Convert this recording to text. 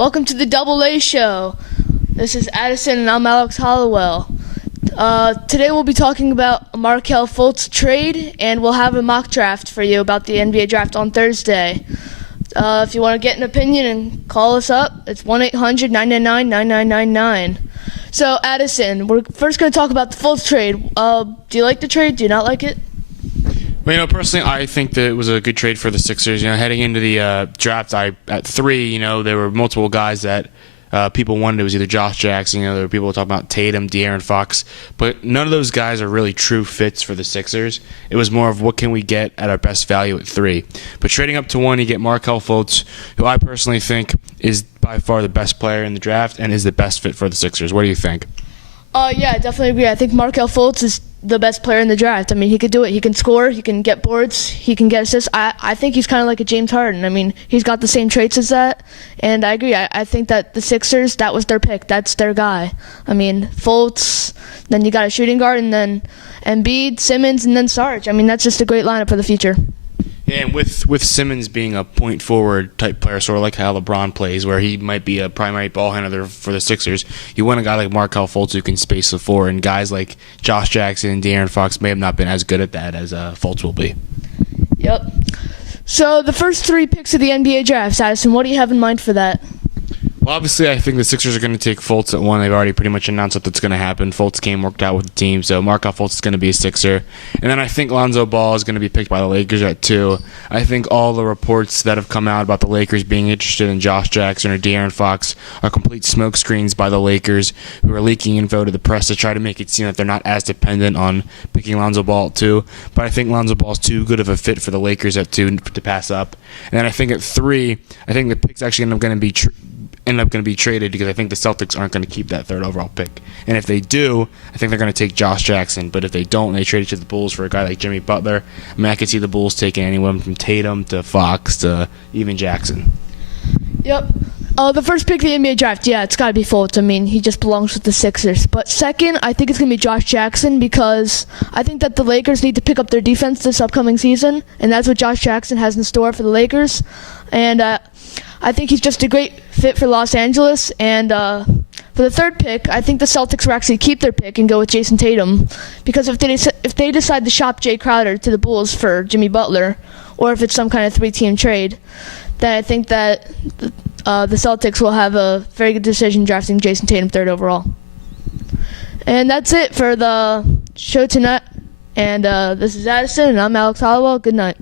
Welcome to the Double A Show. This is Addison and I'm Alex Hollowell. Today we'll be talking about a Markelle Fultz trade, and we'll have a mock draft for you about the NBA draft on Thursday. If you want to get an opinion and call us up, it's 1-800-999-9999. So, Addison, we're first going to talk about the Fultz trade. Do you like the trade? Do you not like it? Well, personally, I think that it was a good trade for the Sixers. Heading into the draft, at 3, there were multiple guys that people wanted. It was either Josh Jackson, there were people talking about Tatum, De'Aaron Fox, but none of those guys are really true fits for the Sixers. It was more of what can we get at our best value at 3. But trading up to 1, you get Markelle Fultz, who I personally think is by far the best player in the draft and is the best fit for the Sixers. What do you think? Yeah, I definitely agree. I think Markelle Fultz is the best player in the draft. I mean, he could do it. He can score. He can get boards. He can get assists. I think he's kind of like a James Harden. I mean, he's got the same traits as that, and I agree. I think that the Sixers, that was their pick. That's their guy. I mean, Fultz, then you got a shooting guard, and then Embiid, Simmons, and then Sarge. I mean, that's just a great lineup for the future. And with Simmons being a point forward type player, sort of like how LeBron plays, where he might be a primary ball handler for the Sixers, you want a guy like Markelle Fultz who can space the floor, and guys like Josh Jackson and De'Aaron Fox may have not been as good at that as Fultz will be. Yep. So the first 3 picks of the NBA draft, Addison, what do you have in mind for that? Well, obviously, I think the Sixers are going to take Fultz at 1. They've already pretty much announced that that's going to happen. Fultz worked out with the team, so Markelle Fultz is going to be a Sixer. And then I think Lonzo Ball is going to be picked by the Lakers at 2. I think all the reports that have come out about the Lakers being interested in Josh Jackson or De'Aaron Fox are complete smokescreens by the Lakers, who are leaking info to the press to try to make it seem that they're not as dependent on picking Lonzo Ball at 2. But I think Lonzo Ball is too good of a fit for the Lakers at 2 to pass up. And then I think at 3, I think the picks actually end up going to be traded because I think the Celtics aren't going to keep that 3rd overall pick. And if they do, I think they're going to take Josh Jackson. But if they don't, and they trade it to the Bulls for a guy like Jimmy Butler, I could see the Bulls taking anyone from Tatum to Fox to even Jackson. Yep. The first pick of the NBA draft, yeah, it's got to be Fultz. I mean, he just belongs with the Sixers. But second, I think it's going to be Josh Jackson because I think that the Lakers need to pick up their defense this upcoming season, and that's what Josh Jackson has in store for the Lakers. And I think he's just a great fit for Los Angeles. And for the 3rd pick, I think the Celtics will actually keep their pick and go with Jason Tatum because if they decide to shop Jay Crowder to the Bulls for Jimmy Butler, or if it's some kind of 3-team trade, then I think that the Celtics will have a very good decision drafting Jason Tatum 3rd overall. And that's it for the show tonight. And this is Addison, and I'm Alex Hollowell. Good night.